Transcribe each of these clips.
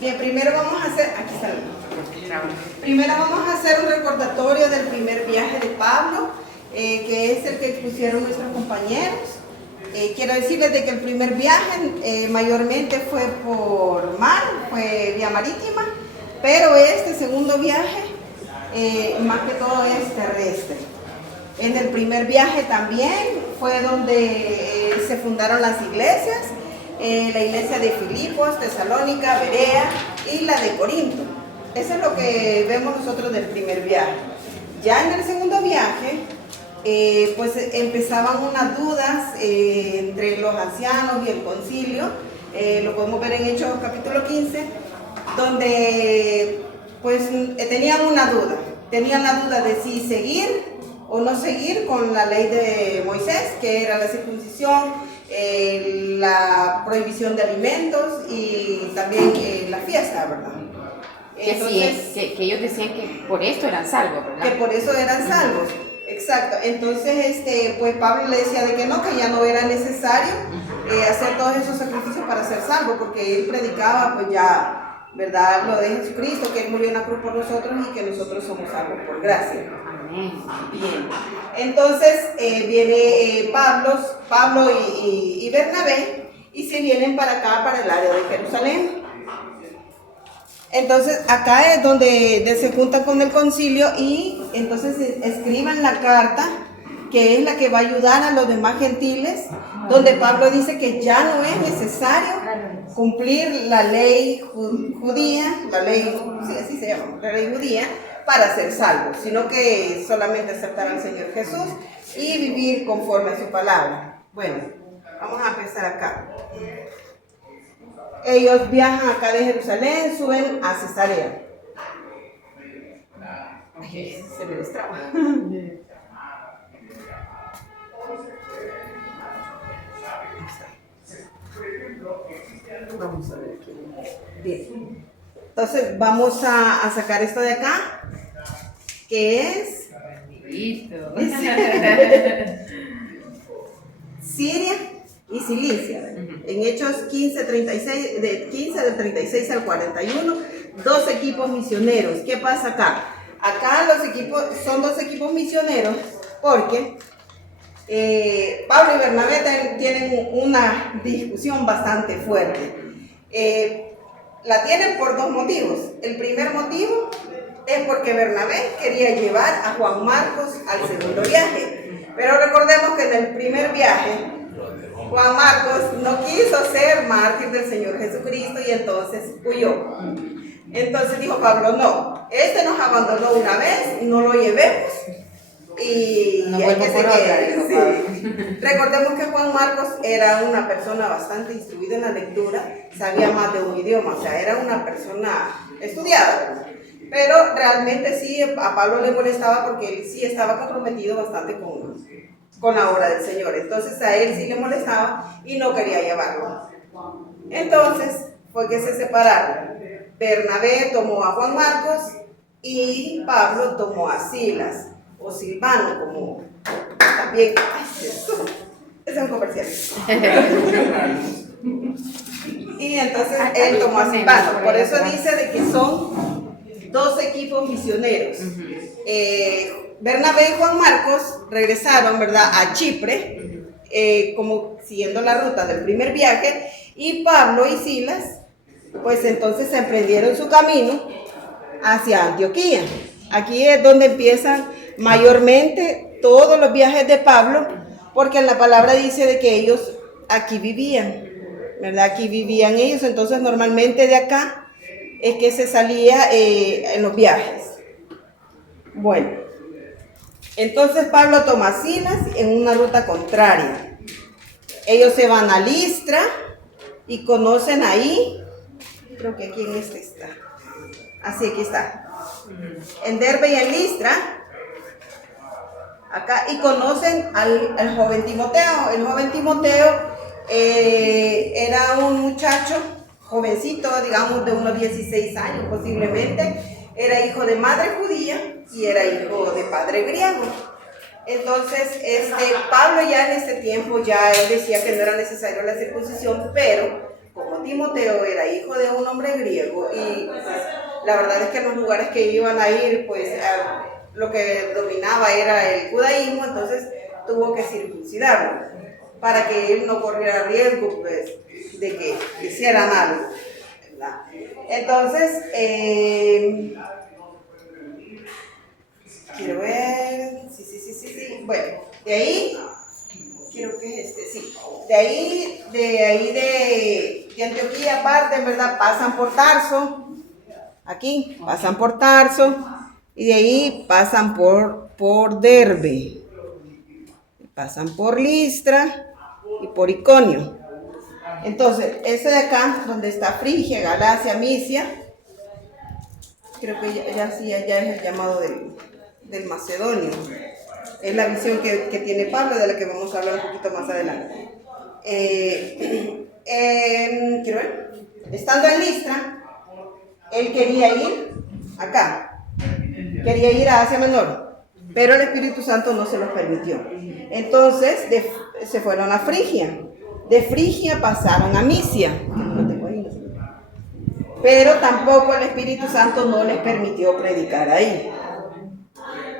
Bien, primero vamos a hacer, aquí está. Primero vamos a hacer un recordatorio del primer viaje de Pablo, que es el que expusieron nuestros compañeros. Quiero decirles de que el primer viaje mayormente fue por mar, fue vía marítima, pero este segundo viaje más que todo es terrestre. En el primer viaje también fue donde se fundaron las iglesias, la iglesia de Filipos, Tesalónica, Berea y la de Corinto. Eso es lo que vemos nosotros del primer viaje. Ya en el segundo viaje, pues empezaban unas dudas entre los ancianos y el concilio. Lo podemos ver en Hechos capítulo 15, donde pues tenían una duda. Tenían la duda de si seguir o no seguir con la ley de Moisés, que era la circuncisión, la prohibición de alimentos y también la fiesta, ¿verdad? Entonces, que ellos decían que por esto eran salvos, ¿verdad? Que por eso eran salvos, exacto. Entonces, pues Pablo le decía de que ya no era necesario hacer todos esos sacrificios para ser salvo, porque él predicaba pues ya, ¿verdad? Lo de Jesucristo, que él murió en la cruz por nosotros y que nosotros somos salvos por gracia. Bien, entonces viene Pablo y Bernabé, y se vienen para acá, para el área de Jerusalén. Entonces acá es donde se juntan con el concilio y entonces escriban la carta, que es la que va a ayudar a los demás gentiles, donde Pablo dice que ya no es necesario cumplir la ley judía, la ley, sí, así se llama, la ley judía, para ser salvos, sino que solamente aceptar al Señor Jesús y vivir conforme a su palabra. Bueno, vamos a empezar acá. Ellos viajan acá de Jerusalén, suben a Cesarea. Ay, se me destraba. Vamos a ver aquí. Bien. Entonces vamos a sacar esto de acá, que es Siria y Cilicia. En Hechos 15, 36, de 15 del 36 al 41, dos equipos misioneros. ¿Qué pasa acá? Acá los equipos son dos equipos misioneros porque Pablo y Bernabé tienen una discusión bastante fuerte. La tienen por dos motivos. El primer motivo es porque Bernabé quería llevar a Juan Marcos al segundo viaje. Pero recordemos que en el primer viaje Juan Marcos no quiso ser mártir del Señor Jesucristo y entonces huyó. Entonces dijo Pablo, no, nos abandonó una vez, no lo llevemos y no hay que seguir. Sí. Recordemos que Juan Marcos era una persona bastante instruida en la lectura, sabía más de un idioma, o sea, era una persona estudiada. Pero realmente sí, a Pablo le molestaba porque él sí estaba comprometido bastante con la obra del Señor. Entonces a él sí le molestaba y no quería llevarlo. Entonces fue que se separaron. Bernabé tomó a Juan Marcos y Pablo tomó a Silas, o Silvano, como también. Ay, es un comercial. Y entonces él tomó a Silvano. Por eso dice de que son dos equipos misioneros. Bernabé y Juan Marcos regresaron, ¿verdad?, a Chipre, como siguiendo la ruta del primer viaje, y Pablo y Silas, pues entonces emprendieron su camino hacia Antioquía. Aquí es donde empiezan mayormente todos los viajes de Pablo, porque en la palabra dice de que ellos aquí vivían, ¿verdad? Aquí vivían ellos, entonces normalmente de acá es que se salía en los viajes. Bueno, entonces Pablo toma a Silas en una ruta contraria. Ellos se van a Listra y conocen ahí, creo que aquí en este está, así aquí está, en Derbe y en Listra, acá, y conocen al joven Timoteo. El joven Timoteo era un muchacho jovencito, digamos de unos 16 años posiblemente, era hijo de madre judía y era hijo de padre griego. Entonces, Pablo ya en este tiempo, ya él decía que no era necesario la circuncisión, pero como Timoteo era hijo de un hombre griego y pues, la verdad es que en los lugares que iban a ir, pues lo que dominaba era el judaísmo, entonces tuvo que circuncidarlo para que él no corriera riesgo pues, de que hicieran algo, ¿verdad? Entonces, quiero ver, sí, bueno, de ahí, quiero que es sí, de ahí de Antioquía aparte, en verdad, pasan por Tarso, aquí, pasan por Tarso, y de ahí pasan por Derbe, pasan por Listra y por Iconio. Entonces, ese de acá, donde está Frigia, Galacia, Misia, creo que ya es el llamado del Macedonio. Es la visión que tiene Pablo, de la que vamos a hablar un poquito más adelante. Quiero ver. Estando en Listra, él quería ir acá, quería ir a Asia Menor, pero el Espíritu Santo no se los permitió. Entonces se fueron a Frigia. De Frigia pasaron a Misia, pero tampoco el Espíritu Santo no les permitió predicar ahí.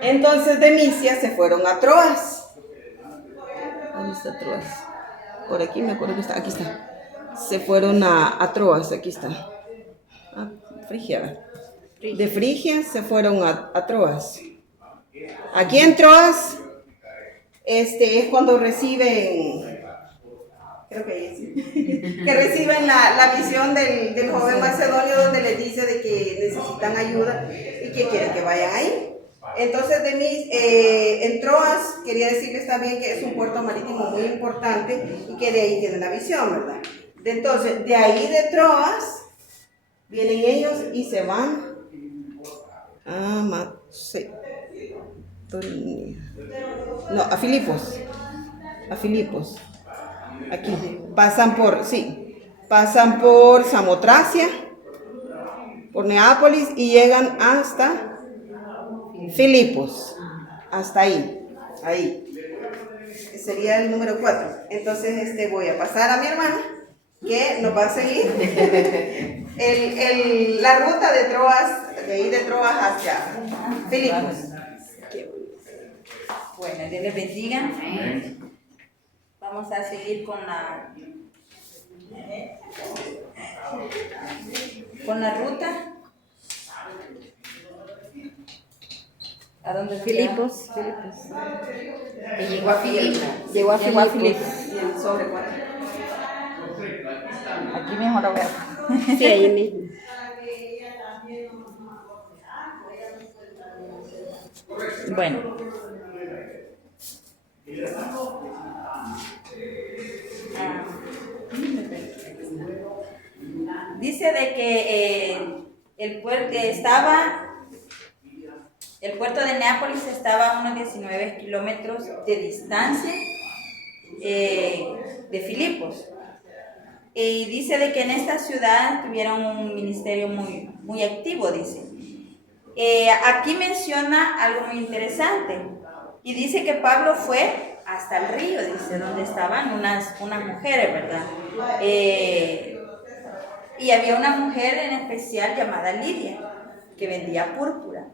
Entonces de Misia se fueron a Troas. ¿Dónde está Troas? Por aquí me acuerdo que está, aquí está. Se fueron a Troas, aquí está. Frigia. De Frigia se fueron a Troas. Aquí en Troas es cuando reciben, creo que reciben la visión del joven macedonio, donde les dice de que necesitan ayuda y que quieren que vayan ahí. Entonces en Troas, quería decirles también que es un puerto marítimo muy importante y que de ahí tienen la visión, ¿verdad? Entonces, de ahí de Troas vienen ellos y se van a Filipos. Aquí pasan por Samotracia, por Neápolis y llegan hasta Filipos, hasta ahí. Sería el número 4. Entonces voy a pasar a mi hermana, que nos va a seguir la ruta de Troas, de ahí de Troas hacia Filipos. Bueno, Dios les bendiga. Vamos a seguir con la ruta. ¿A dónde Filipos. Y llegó a Filipos. Llegó a Filipos. Y el sobre 4. Aquí mismo lo veo. Sí, ahí mismo. Bueno. Dice de que el puerto de Neápolis estaba a unos 19 kilómetros de distancia de Filipos. Y dice de que en esta ciudad tuvieron un ministerio muy, muy activo, dice. Aquí menciona algo muy interesante. Y dice que Pablo fue hasta el río, dice, donde estaban unas mujeres, ¿verdad? Y había una mujer en especial llamada Lidia, que vendía púrpura.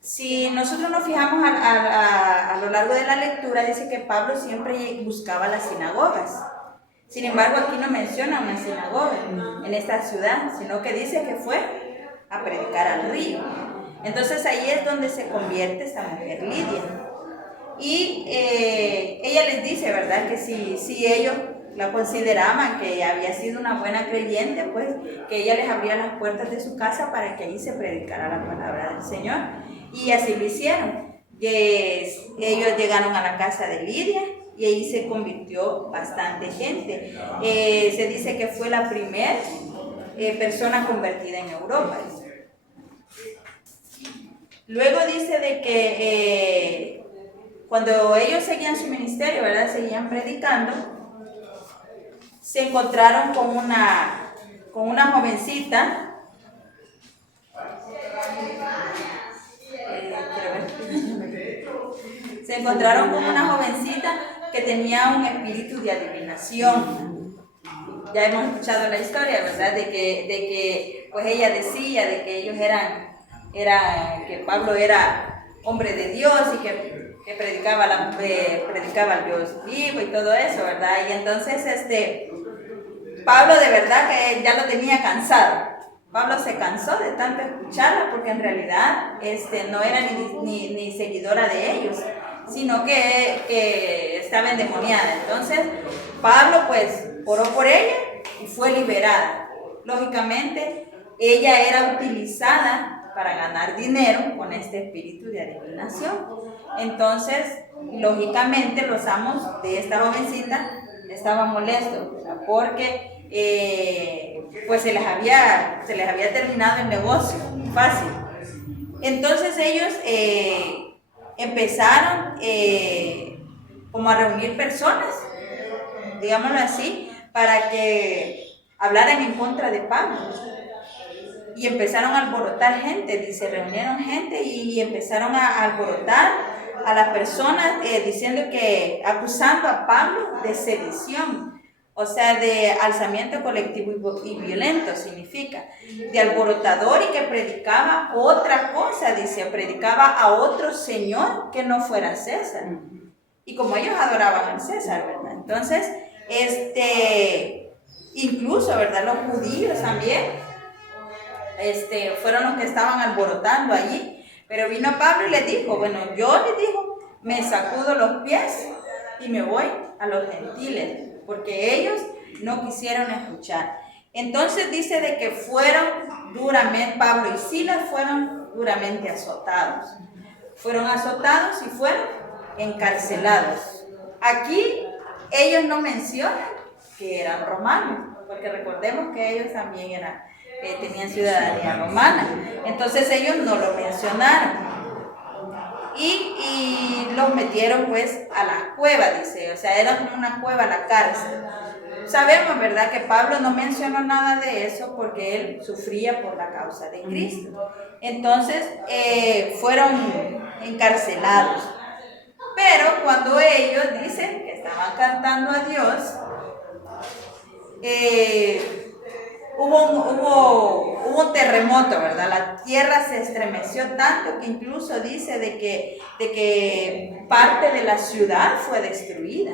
Si nosotros nos fijamos a lo largo de la lectura, dice que Pablo siempre buscaba las sinagogas. Sin embargo, aquí no menciona una sinagoga en esta ciudad, sino que dice que fue a predicar al río. Entonces ahí es donde se convierte esta mujer Lidia. Y ella les dice, ¿verdad?, que si ellos la consideraban que había sido una buena creyente, pues que ella les abría las puertas de su casa para que allí se predicara la palabra del Señor. Y así lo hicieron. Ellos llegaron a la casa de Lidia y ahí se convirtió bastante gente. Se dice que fue la primera persona convertida en Europa. Luego dice de que cuando ellos seguían su ministerio, ¿verdad?, seguían predicando, se encontraron con una jovencita. Se encontraron con una jovencita que tenía un espíritu de adivinación. ya hemos escuchado la historia, ¿verdad? De que pues ella decía de que ellos que Pablo era hombre de Dios y que predicaba al Dios vivo y todo eso, ¿verdad? Y entonces Pablo de verdad que ya lo tenía cansado. Pablo se cansó de tanto escucharla porque en realidad no era ni seguidora de ellos, sino que estaba endemoniada. Entonces Pablo pues oró por ella y fue liberada. Lógicamente ella era utilizada para ganar dinero con este espíritu de adivinación. Entonces lógicamente los amos de esta jovencita estaban molestos, ¿verdad? Porque pues se les había terminado el negocio fácil. Entonces ellos empezaron como a reunir personas, digámoslo así, para que hablaran en contra de Pablo. Y empezaron a alborotar gente, dice, reunieron gente y empezaron a alborotar a las personas acusando a Pablo de sedición, o sea, de alzamiento colectivo y violento significa, de alborotador y que predicaba otra cosa, dice, predicaba a otro señor que no fuera César. Y como ellos adoraban al César, ¿verdad? Entonces, incluso, ¿verdad? Los judíos también, fueron los que estaban alborotando allí. Pero vino Pablo y le dijo, me sacudo los pies y me voy a los gentiles, porque ellos no quisieron escuchar. Entonces dice de que fueron duramente, Pablo y Silas fueron duramente azotados. Fueron azotados y fueron encarcelados. Aquí ellos no mencionan que eran romanos, porque recordemos que ellos también tenían ciudadanía romana. Entonces ellos no lo mencionaron. Y los metieron pues a la cueva, dice, o sea, era como una cueva, la cárcel. Sabemos, ¿verdad?, que Pablo no mencionó nada de eso porque él sufría por la causa de Cristo. Entonces fueron encarcelados. Pero cuando ellos dicen que estaban cantando a Dios, hubo un terremoto, ¿verdad? La tierra se estremeció tanto que incluso dice de que parte de la ciudad fue destruida.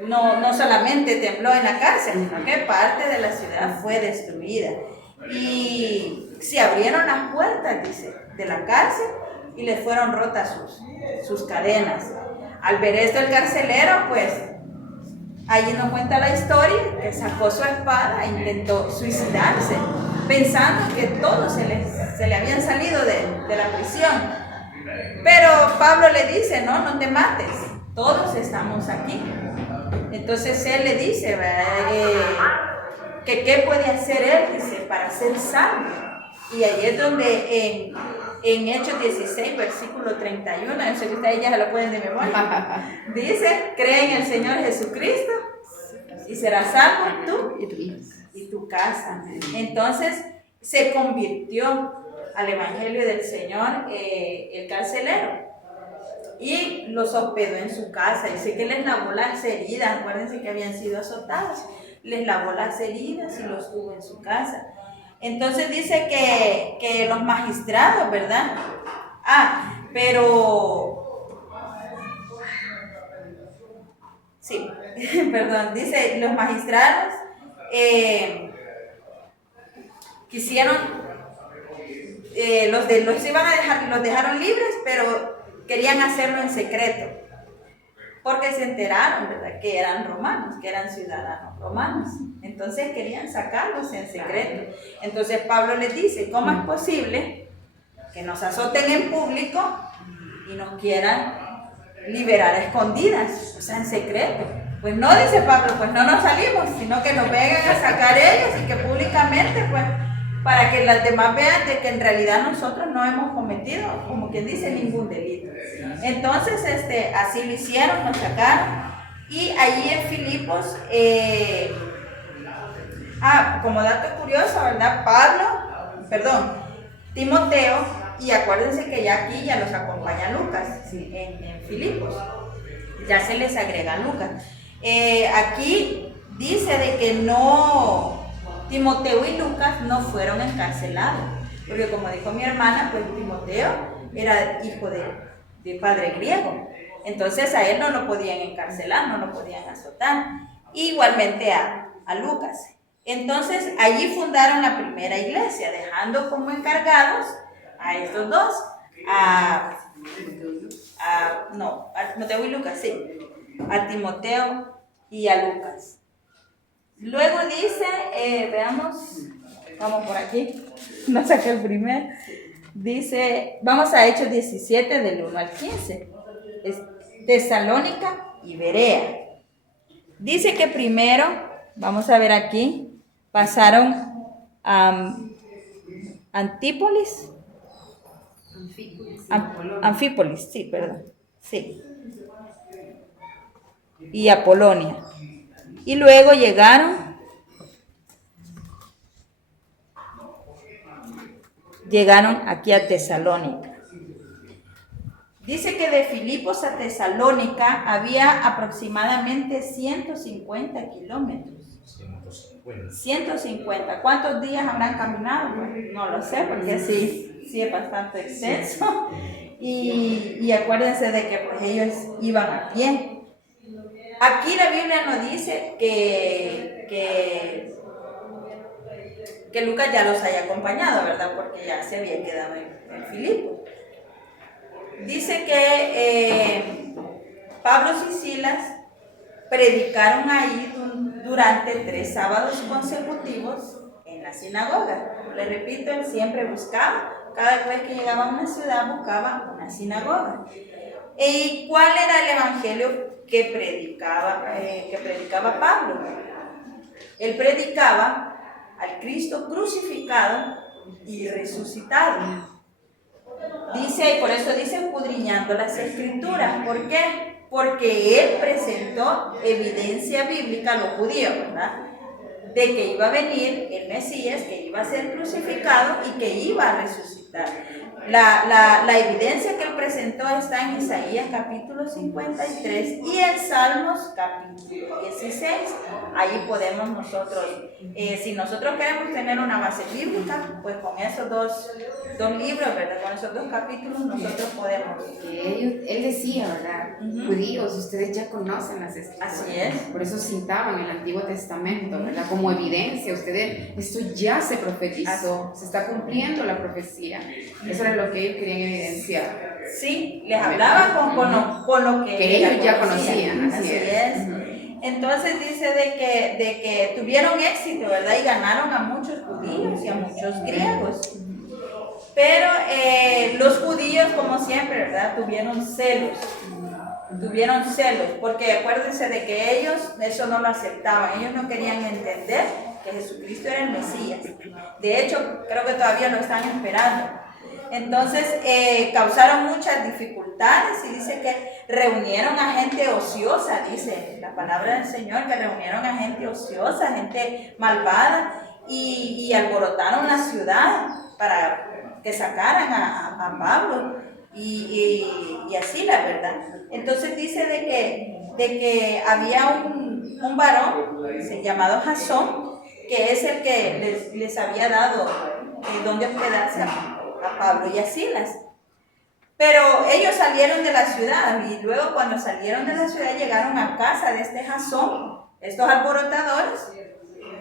No solamente tembló en la cárcel, sino que parte de la ciudad fue destruida. Y se abrieron las puertas, dice, de la cárcel y les fueron rotas sus cadenas. Al ver esto el carcelero, pues, allí nos cuenta la historia, que sacó su espada e intentó suicidarse, pensando que todos se le habían salido de la prisión. Pero Pablo le dice, no te mates, todos estamos aquí. Entonces él le dice, que qué puede hacer él, dice, para ser salvo. Y ahí es donde en Hechos 16, versículo 31, eso que ustedes ya se lo pueden de memoria, dice, cree en el Señor Jesucristo y serás salvo tú y tu casa. Entonces se convirtió al evangelio del Señor el carcelero y los hospedó en su casa. Dice que les lavó las heridas, acuérdense que habían sido azotados, les lavó las heridas y los tuvo en su casa. Entonces dice que los magistrados, ¿verdad? Sí, perdón, dice, los magistrados quisieron, los iban a dejar, los dejaron libres, pero querían hacerlo en secreto, porque se enteraron, ¿verdad?, que eran romanos, que eran ciudadanos romanos. Entonces querían sacarlos en secreto. Entonces Pablo les dice, ¿cómo es posible que nos azoten en público y nos quieran liberar a escondidas, o sea, en secreto? Pues no, dice Pablo, pues no nos salimos, sino que nos vengan a sacar ellos y que públicamente, pues, para que las demás vean de que en realidad nosotros no hemos cometido, como quien dice, ningún delito. Entonces, así lo hicieron, nos sacaron. Y allí en Filipos, como dato curioso, ¿verdad? Timoteo, y acuérdense que ya aquí ya los acompaña Lucas, en Filipos, ya se les agrega Lucas. Aquí dice de que no, Timoteo y Lucas no fueron encarcelados, porque como dijo mi hermana, pues Timoteo era hijo de padre griego, entonces a él no lo podían encarcelar, no lo podían azotar, igualmente a Lucas. Entonces allí fundaron la primera iglesia, dejando como encargados a estos dos, a Timoteo y Lucas, sí, a Timoteo y a Lucas. Luego dice, veamos, vamos por aquí, no saqué el primer, dice, vamos a Hechos 17 del 1 al 15, es Tesalónica y Berea. Dice que primero, vamos a ver aquí, pasaron a Anfípolis, sí, perdón, sí, y a Polonia. Y luego llegaron aquí a Tesalónica. Dice que de Filipos a Tesalónica había aproximadamente 150 kilómetros. 150. ¿Cuántos días habrán caminado? Pues no lo sé, porque sí es bastante extenso. Y acuérdense de que pues ellos iban a pie. Aquí la Biblia nos dice que Lucas ya los haya acompañado, ¿verdad? Porque ya se había quedado en Filipos. Dice que Pablo y Silas predicaron ahí durante 3 sábados consecutivos en la sinagoga. Le repito, él siempre buscaba, cada vez que llegaba a una ciudad buscaba una sinagoga. ¿Y cuál era el evangelio que predicaba Pablo? Él predicaba al Cristo crucificado y resucitado. Dice, y por eso dice escudriñando las escrituras. ¿Por qué? Porque él presentó evidencia bíblica a los judíos, ¿verdad? De que iba a venir el Mesías, que iba a ser crucificado y que iba a resucitar. La evidencia que él presentó está en Isaías capítulo 53 y en Salmos capítulo 16. Ahí podemos nosotros, si nosotros queremos tener una base bíblica, pues con esos dos libros, ¿verdad? Con esos 2 capítulos nosotros podemos. Él decía, ¿verdad? Judíos, ustedes ya conocen las escrituras. Así es. Por eso citaban el Antiguo Testamento, ¿verdad? Como evidencia, esto ya se profetizó, se está cumpliendo la profecía. Eso era lo que ellos querían evidenciar. Sí, les hablaba con lo que ellos ya conocían. Así es. Entonces dice de que tuvieron éxito, ¿verdad? Y ganaron a muchos judíos y a muchos griegos. Pero los judíos, como siempre, ¿verdad? Tuvieron celos, porque acuérdense de que ellos eso no lo aceptaban, ellos no querían entender que Jesucristo era el Mesías. De hecho, creo que todavía lo están esperando. Entonces, causaron muchas dificultades y dice que reunieron a gente ociosa, dice la palabra del Señor, que reunieron a gente ociosa, gente malvada y alborotaron la ciudad para que sacaran a Pablo y así la verdad. Entonces dice de que había un varón llamado Jasón, que es el que les había dado donde hospedarse a Pablo y a Silas. Pero ellos salieron de la ciudad y luego cuando salieron de la ciudad llegaron a casa de este Jasón, estos alborotadores,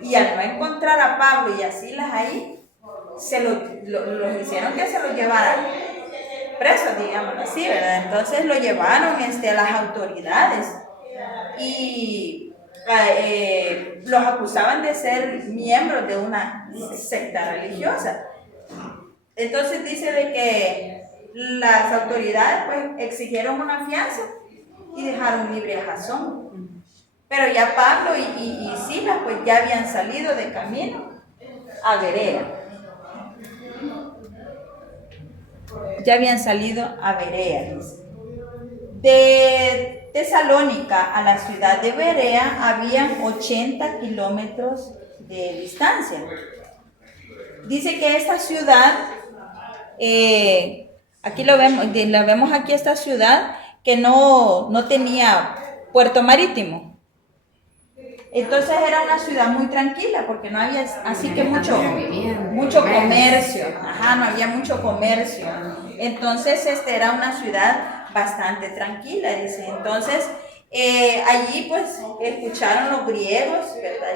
y al no encontrar a Pablo y a Silas ahí, los hicieron que se los llevaran presos, digámoslo así, ¿verdad? Entonces lo llevaron a las autoridades y los acusaban de ser miembros de una secta religiosa. Entonces dice de que las autoridades pues exigieron una fianza y dejaron libre a Jasón. Pero ya Pablo y Silas pues ya habían salido de camino a Berea. Dice. De Tesalónica a la ciudad de Berea habían 80 kilómetros de distancia. Dice que esta ciudad, aquí la vemos aquí esta ciudad que no tenía puerto marítimo. Entonces era una ciudad muy tranquila porque no había así que mucho comercio, no había mucho comercio. Entonces era una ciudad bastante tranquila, dice. Entonces allí pues escucharon los griegos, ¿verdad?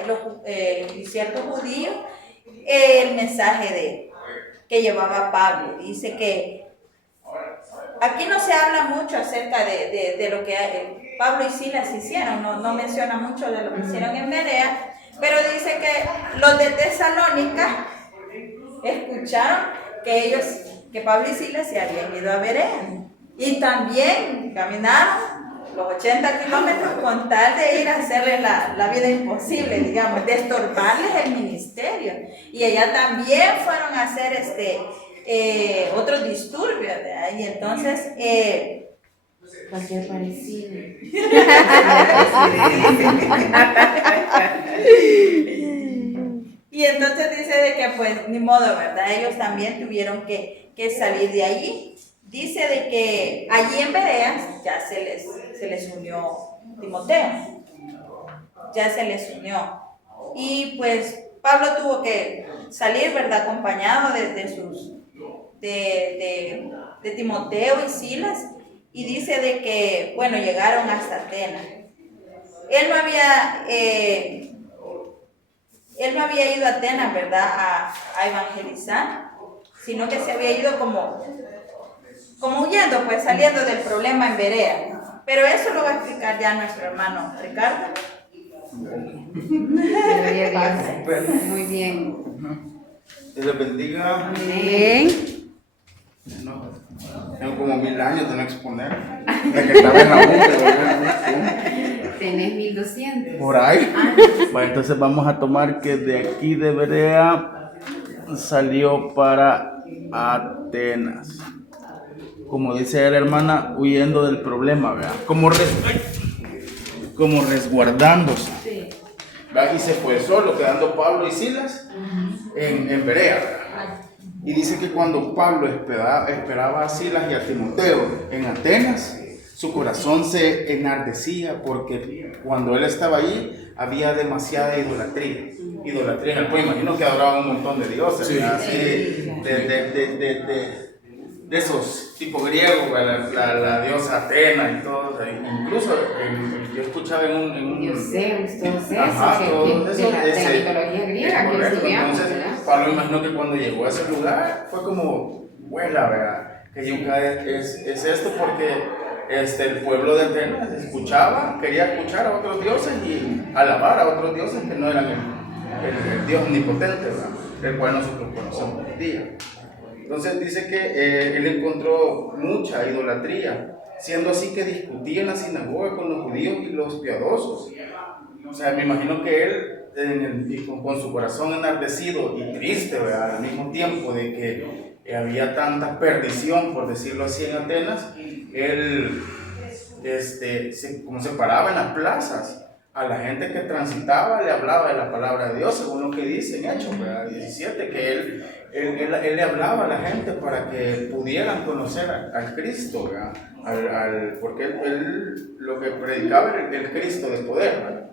Y ciertos judíos el mensaje que llevaba Pablo. Dice que aquí no se habla mucho acerca de lo que Pablo y Silas hicieron, no menciona mucho de lo que hicieron en Berea, pero dice que los de Tesalónica escucharon que Pablo y Silas se habían ido a Berea y también caminaron los 80 kilómetros con tal de ir a hacerles la vida imposible, digamos, de estorbarles el ministerio. Y allá también fueron a hacer otros disturbios, ¿verdad? Y entonces cualquier parecido. Y entonces dice de que pues ni modo, ¿verdad? Ellos también tuvieron que salir de allí. Dice de que allí en Berea ya se les unió Timoteo, ya se les unió. Y pues Pablo tuvo que salir, ¿verdad? Acompañado de Timoteo y Silas. Y dice de que, bueno, llegaron hasta Atenas. Él no había ido a Atenas, ¿verdad? A evangelizar, sino que se había ido como huyendo, pues saliendo del problema en Berea. Pero eso lo va a explicar ya nuestro hermano Ricardo. Gloria a Dios. Muy bien. Dios les bendiga. Amén. No, tengo como 1000 años de no exponer. De que estaba en la U. Tenés 1200. Por ahí. Bueno, entonces vamos a tomar que de aquí de Berea salió para Atenas. Como dice la hermana, huyendo del problema, ¿verdad? Como resguardándose. Sí. ¿Verdad? Y se fue solo, quedando Pablo y Silas en Berea, ¿verdad? Y dice que cuando Pablo esperaba a Silas y a Timoteo en Atenas, su corazón se enardecía porque cuando él estaba allí había demasiada idolatría. Idolatría en el pueblo, imagino que adoraban un montón de dioses, sí. Así, de esos tipo griegos, la diosa Atena y todo. Incluso yo escuchaba en un Zeus, todo eso, de la mitología griega que estudiamos. Entonces, Pablo imagino que cuando llegó a ese lugar fue como, la verdad, que yuca es esto porque el pueblo de Atenas quería escuchar a otros dioses y alabar a otros dioses que no eran el Dios omnipotente, ¿verdad? El cual nosotros conocemos hoy día. Entonces dice que él encontró mucha idolatría, siendo así que discutía en la sinagoga con los judíos y los piadosos. O sea, me imagino que él, con su corazón enardecido y triste, ¿verdad? Al mismo tiempo de que había tanta perdición, por decirlo así, en Atenas, él como se paraba en las plazas, a la gente que transitaba le hablaba de la palabra de Dios, según lo que dice en Hechos 17, que él le hablaba a la gente para que pudieran conocer al Cristo, porque él lo que predicaba era el Cristo de poder, ¿verdad?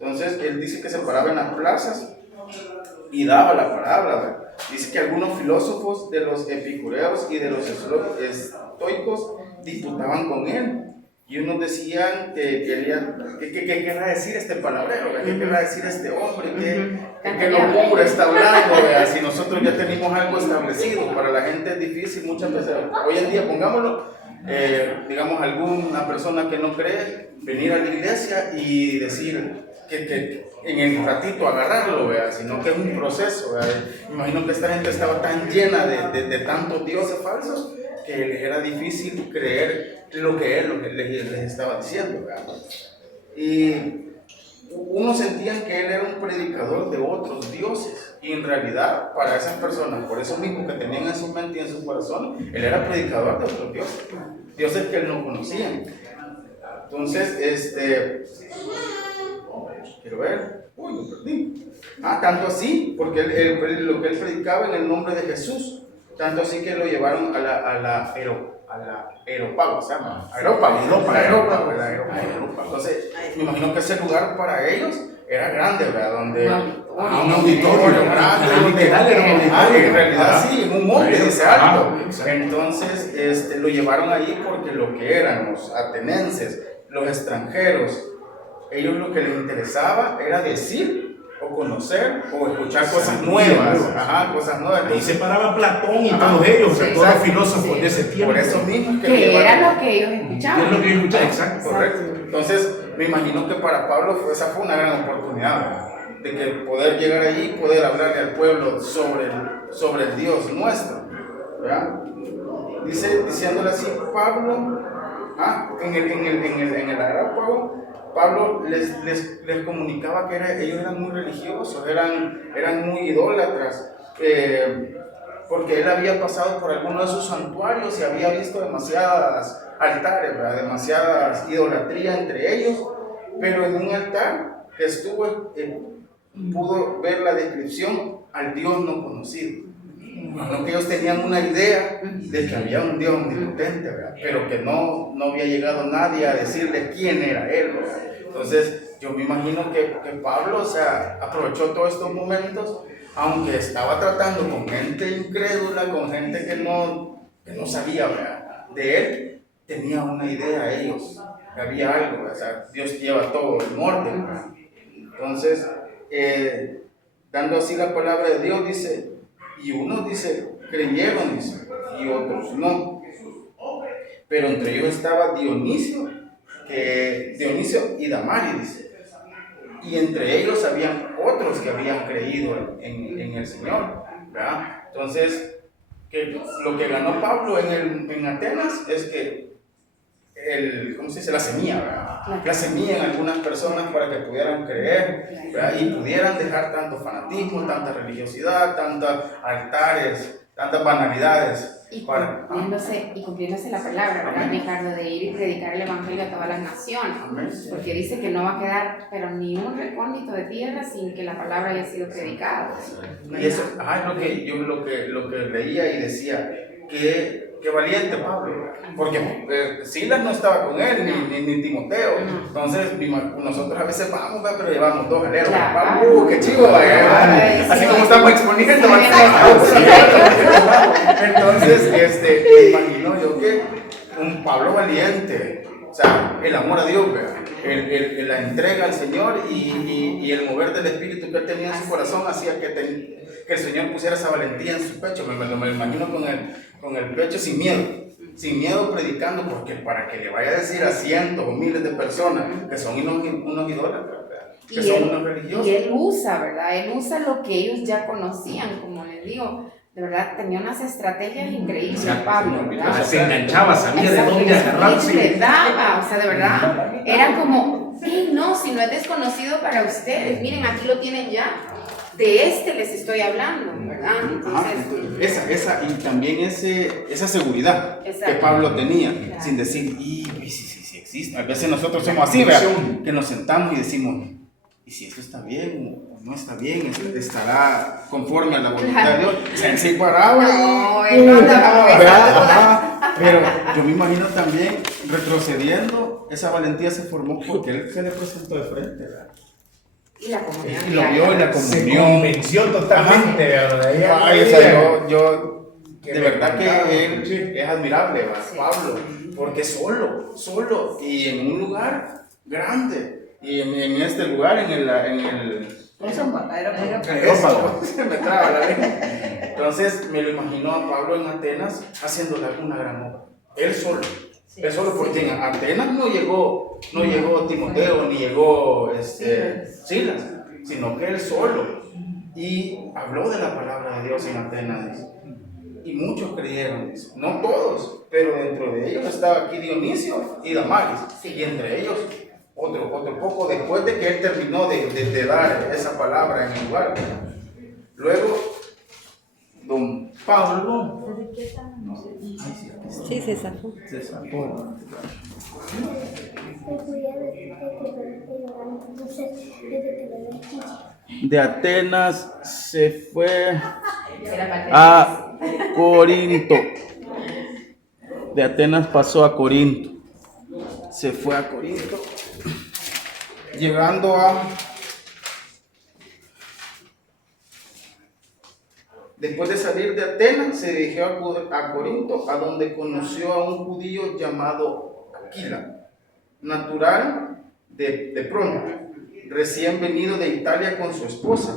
Entonces él dice que se paraba en las plazas y daba la palabra, ¿verdad? Dice que algunos filósofos de los epicureos y de los estoicos disputaban con él. Y unos decían ¿qué querrá decir este palabrero? ¿Qué querrá decir este hombre? ¿Qué locura está hablando? Si nosotros ya tenemos algo establecido, para la gente es difícil muchas veces. Hoy en día, pongámoslo, digamos, alguna persona que no cree, venir a la iglesia y decir que en el ratito agarrarlo, sino que es un proceso. Imagino que esta gente estaba tan llena de tantos dioses falsos que les era difícil creer lo que él les estaba diciendo, ¿verdad? Y unos sentían que él era un predicador de otros dioses, y en realidad para esas personas, por eso mismo que tenían en su mente y en su corazón, él era predicador de otros dioses que él no conocía. Entonces, quiero ver, me perdí. Tanto así, porque lo que él predicaba en el nombre de Jesús, tanto así que lo llevaron a la Areópago, se llama. Areópago. Entonces, me imagino que ese lugar para ellos era grande, ¿verdad? Donde Un auditorio grande, literal era un auditorio. en realidad sí, en un monte, dice Ajá, alto. exacto. Entonces lo llevaron ahí porque lo que eran los atenenses, los extranjeros, ellos lo que les interesaba era decir o conocer o escuchar cosas nuevas. Ajá, cosas nuevas. Ahí se paraba Platón y Ajá. todos ellos, o sea, Sí, todos los exacto. filósofos de ese tiempo. Por eso mismo que Que llevaron- era lo que ellos escuchaban. Es lo que yo escuché, exacto. Correcto. Entonces, me imagino que para Pablo esa fue una gran oportunidad de que poder llegar allí y poder hablarle al pueblo sobre el Dios nuestro. ¿Verdad? Diciéndole así, Pablo, en el Arápago, Pablo les comunicaba que ellos eran muy religiosos, eran muy idólatras, porque él había pasado por algunos de sus santuarios y había visto demasiadas altares, ¿verdad? Demasiadas idolatría entre ellos, pero en un altar que estuvo, pudo ver la descripción al Dios no conocido. No, que ellos tenían una idea de que había un Dios omnipotente, ¿verdad? Pero que no había llegado nadie a decirle quién era él, ¿verdad? Entonces yo me imagino que Pablo, o sea, aprovechó todos estos momentos, aunque estaba tratando con gente incrédula, con gente que no sabía, ¿verdad? De él, tenía una idea ellos, que había algo, o sea, Dios lleva todo en orden, ¿verdad? Entonces, dando así la palabra de Dios, dice, y unos dice, creyeron, dice, y otros no. Pero entre ellos estaba Dionisio y Damaris, dice. Y entre ellos habían otros que habían creído en el Señor, ¿verdad? Entonces, lo que ganó Pablo en Atenas es que ¿cómo se dice? La semilla, ¿verdad? La semilla en algunas personas para que pudieran creer, ¿verdad? Y pudieran dejar tanto fanatismo, tanta religiosidad, tantos altares, tantas banalidades. Y cumpliéndose la palabra, ¿verdad, Ricardo? De ir y predicar el evangelio a todas las naciones. Amén. Porque dice que no va a quedar, pero ni un recóndito de tierra sin que la palabra haya sido predicada. Y eso es lo que yo lo que leía y decía, que valiente Pablo, porque Silas no estaba con él, ni Timoteo. Entonces nosotros a veces vamos, pero llevamos dos aleros. Claro. ¡Qué chivo! Así como estamos exponiendo. Entonces, me imagino yo que un Pablo valiente, o sea, el amor a Dios, ¿verdad? La entrega al Señor y el mover del Espíritu que él tenía en su corazón hacía que el Señor pusiera esa valentía en su pecho. Me imagino con el pecho sin miedo predicando, porque para que le vaya a decir a cientos o miles de personas que son unos idólatras, que son unos religiosos. Y él usa, ¿verdad? Él usa lo que ellos ya conocían, como les digo. De verdad, tenía unas estrategias increíbles, Pablo, ¿verdad? Se enganchaba, sabía de dónde agarrarse. Le daba, o sea, de verdad, era como, hey, no, si no es desconocido para ustedes, miren, aquí lo tienen ya, de les estoy hablando, ¿verdad? Entonces, Y también esa seguridad Exacto. que Pablo tenía, Claro. sin decir, sí existe. A veces nosotros somos así, ¿verdad? Que nos sentamos y decimos, ¿y si esto está bien o no está bien? ¿Estará conforme a la voluntad de Dios? Se paraba no, él no andaba con esa duda. Pero yo me imagino también, retrocediendo, esa valentía se formó porque él se le presentó de frente, ¿verdad? Y la comunión. Y lo vio en la Se comunión. convenció totalmente, ¿verdad? Ay, o sea, yo Que de verdad que él sí. es admirable, ¿verdad? Sí. Pablo, porque solo y en un lugar grande, y en este lugar, en el Areópago, se me traba la lengua. Entonces me lo imagino a Pablo en Atenas haciendo una gran obra, él solo. Él solo, porque en Atenas no llegó Timoteo, ni llegó Silas, sino que él solo. Y habló de la palabra de Dios en Atenas, dice. Y muchos creyeron, dice. No todos, pero dentro de ellos estaba aquí Dionisio y Damaris. Y entre ellos, otro poco después de que él terminó de dar esa palabra en el lugar. Luego, don Pablo. Sí, se sacó. De Atenas se fue a Corinto. De Atenas pasó a Corinto. Se fue a Corinto. Llegando Después de salir de Atenas, se dirigió a Corinto, a donde conoció a un judío llamado Aquila, natural de Pronto, recién venido de Italia con su esposa.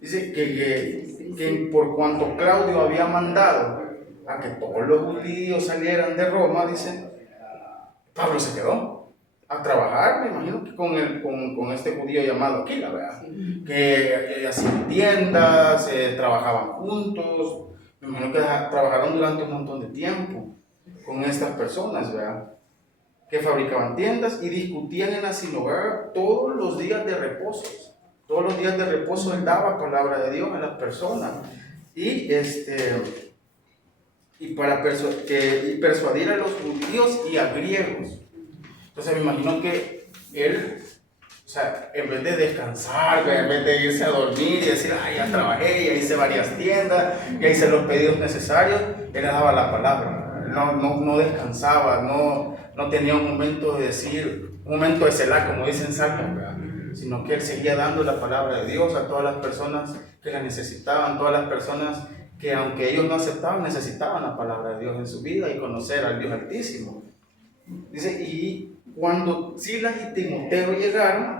Dice que por cuanto Claudio había mandado a que todos los judíos salieran de Roma, dice, Pablo se quedó a trabajar, me imagino que con este judío llamado Aquila, ¿verdad? Que hacían tiendas, trabajaban juntos, me imagino que trabajaron durante un montón de tiempo con estas personas, ¿verdad? Que fabricaban tiendas y discutían en la sinagoga todos los días de reposo. Todos los días de reposo él daba palabra de Dios a las personas y para persuadir a los judíos y a griegos. Entonces me imagino que él, o sea, en vez de descansar, en vez de irse a dormir y decir, ay, ya trabajé, ya hice varias tiendas, ya hice los pedidos necesarios, él daba la palabra, no descansaba, no tenía un momento de decir, un momento de selah, como dicen salmos, ¿verdad? Sino que él seguía dando la palabra de Dios a todas las personas que la necesitaban, todas las personas que aunque ellos no aceptaban, necesitaban la palabra de Dios en su vida y conocer al Dios Altísimo. Dice, y cuando Silas y Timoteo llegaron,